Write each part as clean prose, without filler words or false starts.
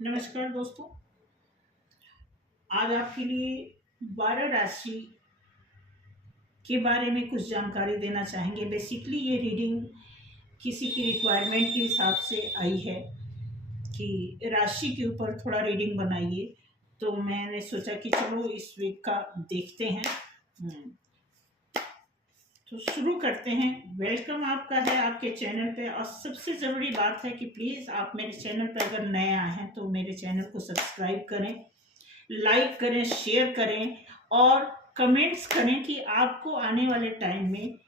नमस्कार दोस्तों। आज आपके लिए 12 राशि के बारे में कुछ जानकारी देना चाहेंगे। बेसिकली ये रीडिंग किसी की रिक्वायरमेंट के हिसाब से आई है कि राशि के ऊपर थोड़ा रीडिंग बनाइए, तो मैंने सोचा कि चलो इस वीक का देखते हैं। तो शुरू करते हैं। वेलकम आपका है आपके चैनल पे, और सबसे ज़रूरी बात है कि प्लीज़ आप मेरे चैनल पे अगर नए आए हैं तो मेरे चैनल को सब्सक्राइब करें, लाइक करें, शेयर करें और कमेंट्स करें कि आपको आने वाले टाइम में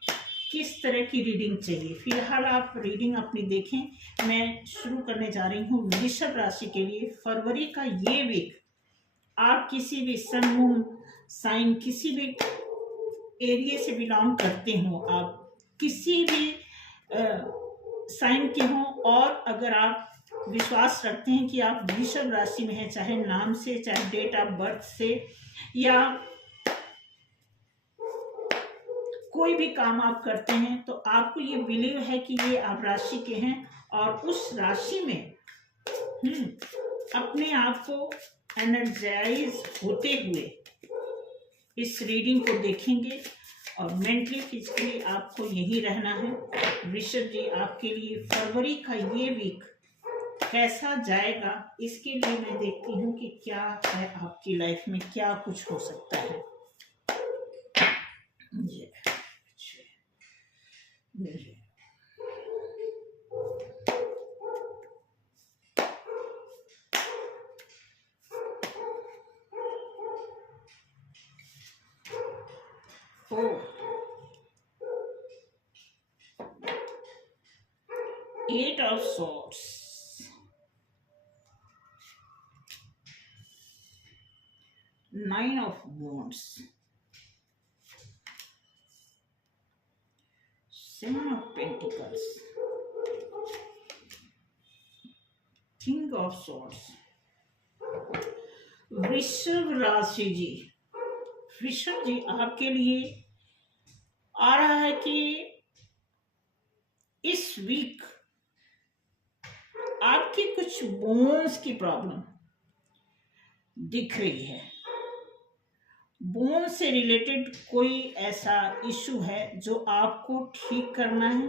किस तरह की रीडिंग चाहिए। फिलहाल आप रीडिंग अपनी देखें। मैं शुरू करने जा रही हूँ वृषभ राशि के लिए फरवरी का ये वीक। आप किसी भी सन मून साइन, किसी भी एरिया से बिलोंग करते हो, आप किसी भी साइन के हो, और अगर आप विश्वास रखते हैं कि आप वृषभ राशि में हैं, चाहे नाम से, चाहे डेट ऑफ बर्थ से, या कोई भी काम आप करते हैं, तो आपको ये बिलीव है कि ये आप राशि के हैं और उस राशि में अपने आप को एनर्जाइज होते हुए इस रीडिंग को देखेंगे। और मेंटली फिजिकली आपको यही रहना है। वृषभ जी, आपके लिए फरवरी का ये वीक कैसा जाएगा, इसके लिए मैं देखती हूँ कि क्या है आपकी लाइफ में, क्या कुछ हो सकता है। Eight of swords, nine of wands, seven of pentacles, king of swords. वृषभ राशि जी, वृषभ जी, आपके लिए आ रहा है कि इस वीक आपकी कुछ बोन्स की प्रॉब्लम दिख रही है। बोन से रिलेटेड कोई ऐसा इशू है जो आपको ठीक करना है।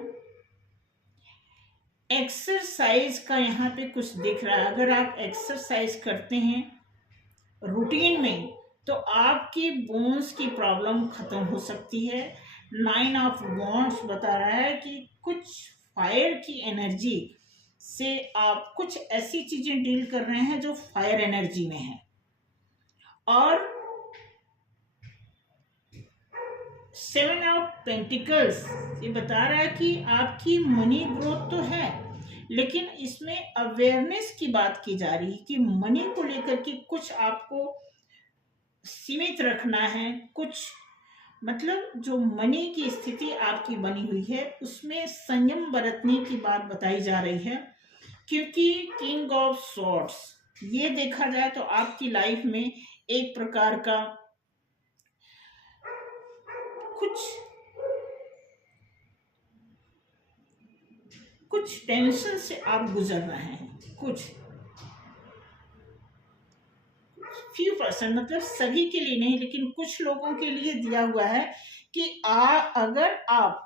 एक्सरसाइज का यहाँ पे कुछ दिख रहा है। अगर आप एक्सरसाइज करते हैं रूटीन में तो आपकी बोन्स की प्रॉब्लम खत्म हो सकती है। नाइन ऑफ वॉन्ड्स बता रहा है कि कुछ फायर की एनर्जी से आप कुछ ऐसी चीजें डील कर रहे हैं जो फायर एनर्जी में है। और सेवन ऑफ पेंटिकल्स ये बता रहा है कि आपकी मनी ग्रोथ तो है, लेकिन इसमें अवेयरनेस की बात की जा रही है कि मनी को लेकर के कुछ आपको सीमित रखना है। कुछ मतलब जो मनी की स्थिति आपकी बनी हुई है उसमें संयम बरतने की बात बताई जा रही है, क्योंकि किंग ऑफ सॉर्ड्स ये देखा जाए तो आपकी लाइफ में एक प्रकार का कुछ टेंशन से आप गुजर रहे हैं। कुछ फ्यू परसेंट, मतलब सभी के लिए नहीं, लेकिन कुछ लोगों के लिए दिया हुआ है कि अगर आप,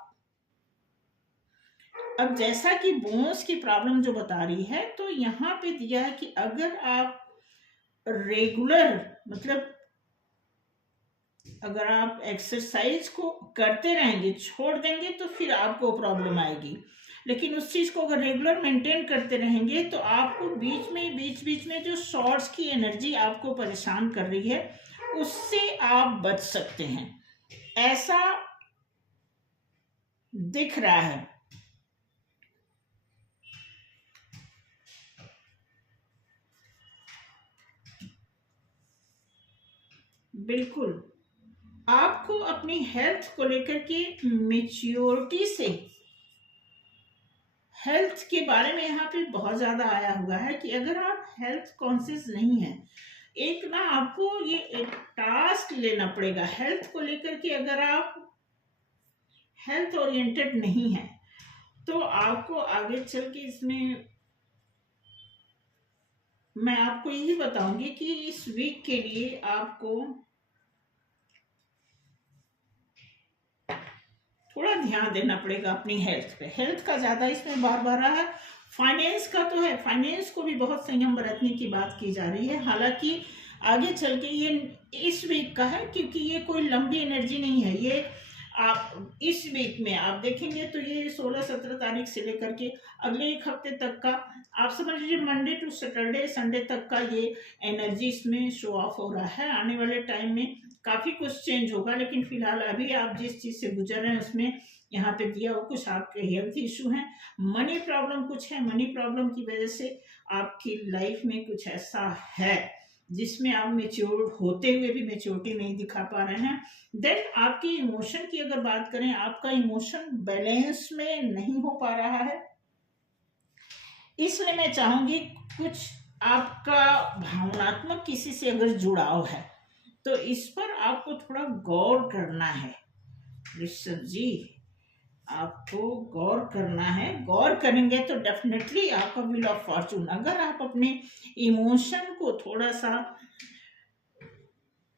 अब जैसा कि बोन्स की प्रॉब्लम जो बता रही है, तो यहाँ पे दिया है कि अगर आप रेगुलर, मतलब अगर आप एक्सरसाइज को करते रहेंगे, छोड़ देंगे तो फिर आपको प्रॉब्लम आएगी। लेकिन उस चीज को अगर रेगुलर मेंटेन करते रहेंगे तो आपको बीच में जो शॉर्ट्स की एनर्जी आपको परेशान कर रही है उससे आप बच सकते हैं, ऐसा दिख रहा है। बिल्कुल आपको अपनी हेल्थ को लेकर के मेच्योरिटी से, हेल्थ के बारे में यहाँ पे बहुत ज्यादा आया हुआ है कि अगर आप हेल्थ कॉन्शियस नहीं है, एक ना आपको ये एक टास्क लेना पड़ेगा हेल्थ को लेकर के। अगर आप हेल्थ ओरिएंटेड नहीं है तो आपको आगे चल के इसमें मैं आपको यही बताऊंगी कि इस वीक के लिए आपको थोड़ा ध्यान देना पड़ेगा अपनी हेल्थ पे। हेल्थ का ज़्यादा इसमें बार बार रहा है। फाइनेंस का तो है, फाइनेंस को भी बहुत संयम बरतने की बात की जा रही है। हालांकि आगे चल के ये इस वीक का है, क्योंकि ये कोई लंबी एनर्जी नहीं है। ये आप इस वीक में आप देखेंगे तो ये 16-17 तारीख से लेकर के अगले एक हफ्ते तक का आप समझ लीजिए, मंडे टू सैटरडे संडे तक का ये एनर्जी इसमें शो ऑफ हो रहा है। आने वाले टाइम में काफ़ी कुछ चेंज होगा, लेकिन फिलहाल अभी आप जिस चीज़ से गुजर रहे हैं उसमें यहाँ पे दिया हुआ कुछ आपके हेल्थ इशू हैं, मनी प्रॉब्लम कुछ है। मनी प्रॉब्लम की वजह से आपकी लाइफ में कुछ ऐसा है जिसमें आप मेच्योर होते हुए भी मेच्योरिटी नहीं दिखा पा रहे हैं। देन आपकी इमोशन की अगर बात करें, आपका इमोशन बैलेंस में नहीं हो पा रहा है। इसलिए मैं चाहूंगी कुछ आपका भावनात्मक किसी से अगर जुड़ाव है तो इस पर आपको थोड़ा गौर करना है ऋषभ जी। आपको गौर करना है। गौर करेंगे तो डेफिनेटली आपका व्हील ऑफ फॉर्चून, अगर आप अपने इमोशन को थोड़ा सा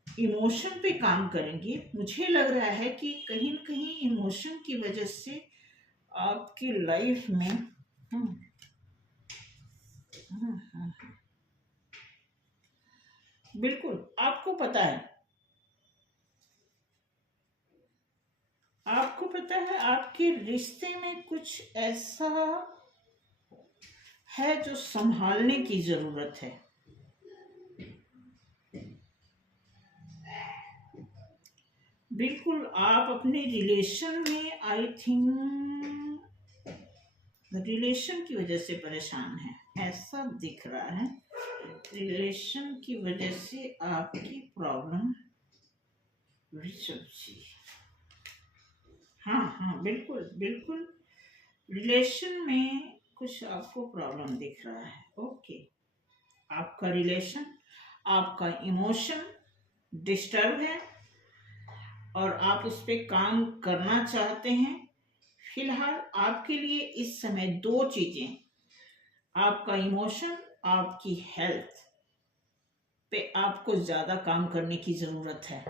इमोशन पे काम करेंगे, मुझे लग रहा है कि कहीं न कहीं इमोशन की वजह से आपकी लाइफ में बिल्कुल आपको पता है, आपको पता है आपके रिश्ते में कुछ ऐसा है जो संभालने की जरूरत है। बिल्कुल आप अपने रिलेशन में आई थिंक रिलेशन की वजह से परेशान हैं, ऐसा दिख रहा है। रिलेशन की वजह से आपकी प्रॉब्लम ऋषभ जी, हाँ हाँ बिल्कुल बिल्कुल, रिलेशन में कुछ आपको प्रॉब्लम दिख रहा है। ओके, आपका रिलेशन, आपका इमोशन डिस्टर्ब है और आप उस पर काम करना चाहते हैं। फिलहाल आपके लिए इस समय दो चीजें, आपका इमोशन, आपकी हेल्थ पे आपको ज्यादा काम करने की जरूरत है।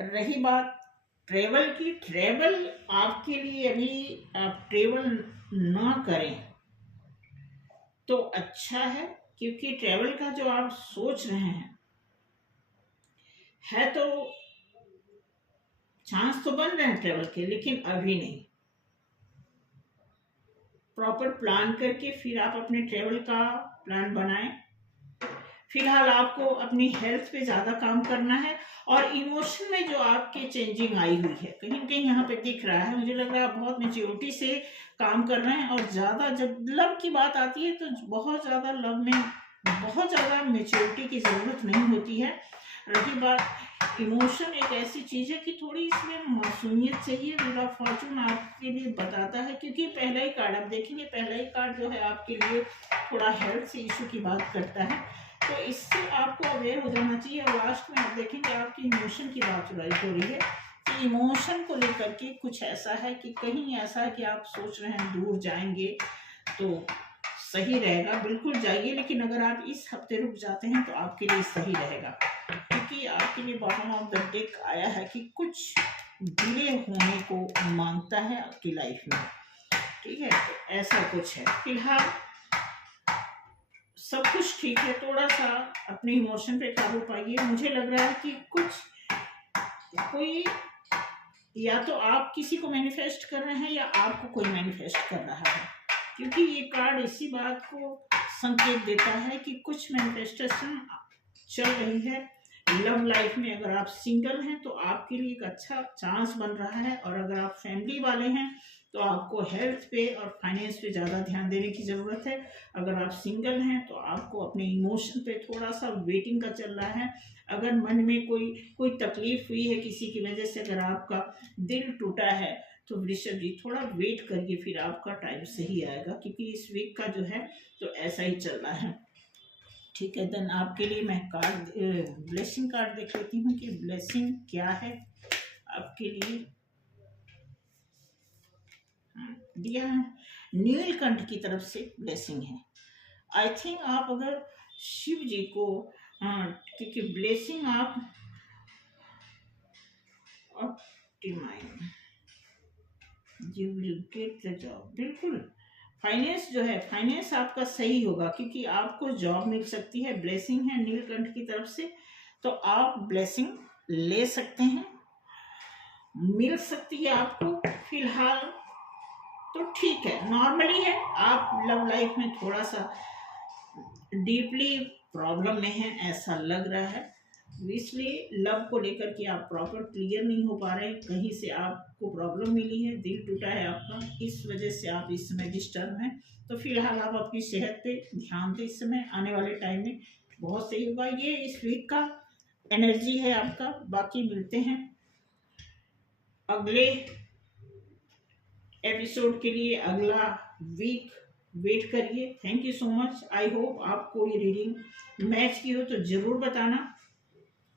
रही बात ट्रेवल की, ट्रेवल आपके लिए अभी आप ट्रेवल ना करें तो अच्छा है, क्योंकि ट्रेवल का जो आप सोच रहे हैं है तो चांस तो बन रहे हैं ट्रेवल के, लेकिन अभी नहीं। प्रॉपर प्लान करके फिर आप अपने ट्रेवल का प्लान बनाएं। फिलहाल आपको अपनी हेल्थ पे ज़्यादा काम करना है और इमोशन में जो आपके चेंजिंग आई हुई है कहीं ना कहीं यहाँ पे दिख रहा है। मुझे लग रहा है आप बहुत मेच्योरिटी से काम कर रहे हैं और ज़्यादा जब लव की बात आती है तो बहुत ज़्यादा लव में बहुत ज़्यादा मेच्योरिटी की ज़रूरत नहीं होती है। रही बात इमोशन, एक ऐसी चीज़ है कि थोड़ी इसमें मासूमियत चाहिए। व्हील ऑफ फॉर्चून आपके लिए बताता है, क्योंकि पहला ही कार्ड आप देखेंगे, पहला ही कार्ड जो है आपके लिए थोड़ा हेल्थ से इशू की बात करता है, तो इससे आपको अवेयर हो जाना चाहिए। और लास्ट में आप देखेंगे आपकी इमोशन की बात हो रही है कि इमोशन को लेकर के कुछ ऐसा है कि कहीं ऐसा है कि आप सोच रहे हैं दूर जाएंगे तो सही रहेगा। बिल्कुल जाइए, लेकिन अगर आप इस हफ्ते रुक जाते हैं तो आपके लिए सही रहेगा, क्योंकि आपके लिए बॉटम ऑफ द डेक आया है कि कुछ डिले होने को मांगता है आपकी लाइफ में। ठीक है, तो ऐसा कुछ है। फिलहाल सब कुछ ठीक है, थोड़ा सा अपने इमोशन पे काबू पाइए। मुझे लग रहा है कि कुछ कोई या तो आप किसी को मैनिफेस्ट कर रहे हैं या आपको कोई मैनिफेस्ट कर रहा है, क्योंकि ये कार्ड इसी बात को संकेत देता है कि कुछ मैनिफेस्टेशन चल रही है लव लाइफ में। अगर आप सिंगल हैं तो आपके लिए एक अच्छा चांस बन रहा है, और अगर आप फैमिली वाले हैं तो आपको हेल्थ पे और फाइनेंस पे ज़्यादा ध्यान देने की ज़रूरत है। अगर आप सिंगल हैं तो आपको अपने इमोशन पे थोड़ा सा वेटिंग का चल रहा है। अगर मन में कोई तकलीफ हुई है किसी की वजह से, अगर आपका दिल टूटा है तो वृषभ जी थोड़ा वेट करिए, फिर आपका टाइम सही आएगा, क्योंकि इस वीक का जो है तो ऐसा ही चल रहा है। ठीक है, देन आपके लिए मैं कार्ड ब्लेसिंग कार्ड देख लेती हूँ कि ब्लेसिंग क्या है आपके लिए। दिया है नीलकंठ की तरफ से ब्लेसिंग है। आई थिंक आप अगर शिव जी को, हाँ, क्योंकि ब्लेसिंग आप optimise you will get the job. बिल्कुल, फाइनेंस जो है, फाइनेंस आपका सही होगा, क्योंकि आपको जॉब मिल सकती है। ब्लेसिंग है नीलकंठ की तरफ से, तो आप ब्लेसिंग ले सकते हैं, मिल सकती है आपको। फिलहाल तो ठीक है, नॉर्मली है। आप लव लाइफ में थोड़ा सा डीपली प्रॉब्लम में है ऐसा लग रहा है, इसलिए लव को लेकर के आप प्रॉपर क्लियर नहीं हो पा रहे। कहीं से आपको प्रॉब्लम मिली है, दिल टूटा है आपका, इस वजह से आप इस समय डिस्टर्ब हैं। तो फिलहाल आप अपनी सेहत पे ध्यान दें। इस समय आने वाले टाइम में बहुत सही होगा। ये इस वीक का एनर्जी है आपका। बाकी मिलते हैं अगले एपिसोड के लिए, अगला वीक वेट करिए। Thank you so much. I hope आपको ये रीडिंग मैच की हो तो जरूर बताना,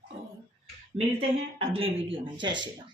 और मिलते हैं अगले वीडियो में। जय श्री राम।